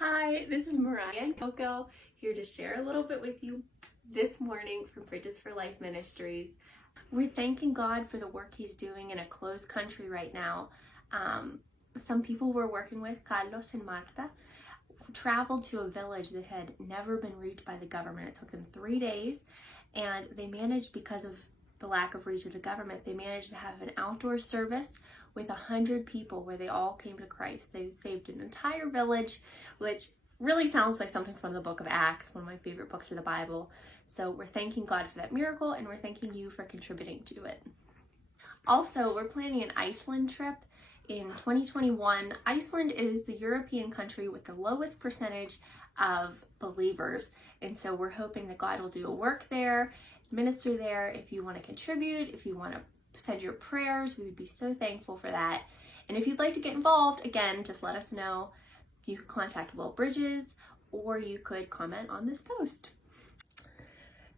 Hi, this is Moriah and Coco here to share a little bit with you this morning from Bridges for Life Ministries. We're thanking God for the work He's doing in a closed country right now. Some people we're working with, Carlos and Marta, traveled to a village that had never been reached by the government. It took them 3 days, and they managed, because of the lack of reach of the government, they managed to have an outdoor service with 100 people where they all came to Christ. They saved an entire village, which really sounds like something from the book of Acts, one of my favorite books of the Bible. So we're thanking God for that miracle, and we're thanking you for contributing to it. Also, we're planning an Iceland trip in 2021. Iceland is the European country with the lowest percentage of believers, and so we're hoping that God will do a work there, minister there. If you want to contribute, if you want to send your prayers, we would be so thankful for that. And if you'd like to get involved, again, just let us know. You can contact Moriah Bridges, or you could comment on this post.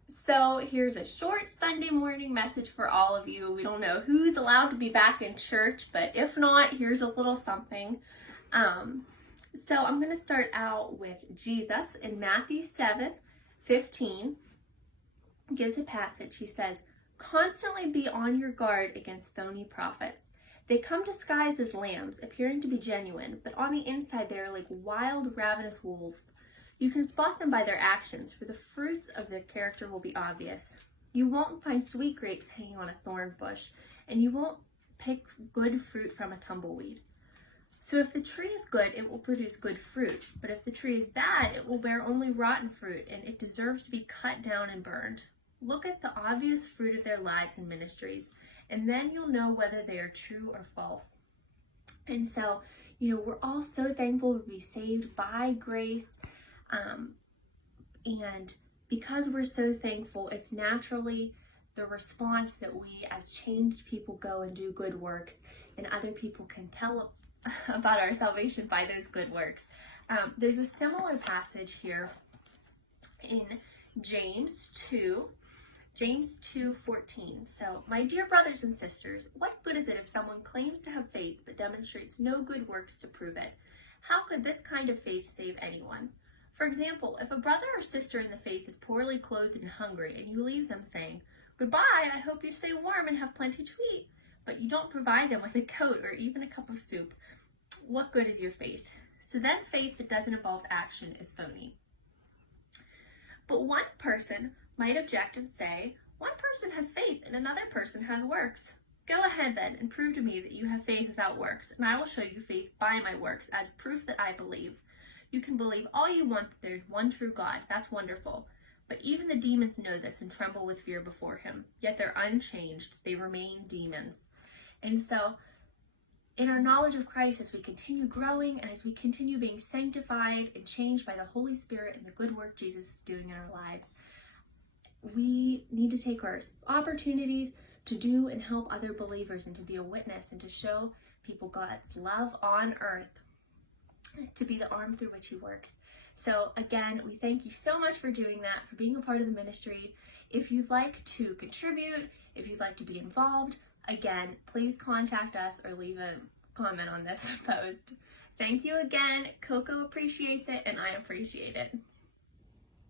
So here's a short Sunday morning message for all of you. We don't know who's allowed to be back in church, but if not, here's a little something. So I'm going to start out with Jesus in Matthew 7:15. Gives a passage. He says, "Constantly be on your guard against phony prophets. They come disguised as lambs, appearing to be genuine, but on the inside they are like wild, ravenous wolves. You can spot them by their actions, for the fruits of their character will be obvious. You won't find sweet grapes hanging on a thorn bush, and you won't pick good fruit from a tumbleweed. So if the tree is good, it will produce good fruit, but if the tree is bad, it will bear only rotten fruit, and it deserves to be cut down and burned. Look at the obvious fruit of their lives and ministries, and then you'll know whether they are true or false." And so, we're all so thankful to be saved by grace. And because we're so thankful, it's naturally the response that we as changed people go and do good works, and other people can tell about our salvation by those good works. There's a similar passage here in James 2:14. So, "My dear brothers and sisters, what good is it if someone claims to have faith but demonstrates no good works to prove it? How could this kind of faith save anyone? For example, if a brother or sister in the faith is poorly clothed and hungry, and you leave them saying, 'Goodbye, I hope you stay warm and have plenty to eat,' but you don't provide them with a coat or even a cup of soup, what good is your faith? So then faith that doesn't involve action is phony." But one person might object and say, "One person has faith and another person has works. Go ahead then and prove to me that you have faith without works, and I will show you faith by my works as proof that I believe. You can believe all you want that there's one true God. That's wonderful. But even the demons know this and tremble with fear before him. Yet they're unchanged. They remain demons." And so, in our knowledge of Christ, as we continue growing and as we continue being sanctified and changed by the Holy Spirit and the good work Jesus is doing in our lives, we need to take our opportunities to do and help other believers and to be a witness and to show people God's love on earth, to be the arm through which He works. So again, we thank you so much for doing that, for being a part of the ministry. If you'd like to contribute, if you'd like to be involved, again, please contact us or leave a comment on this post. Thank you again. Coco appreciates it, and I appreciate it.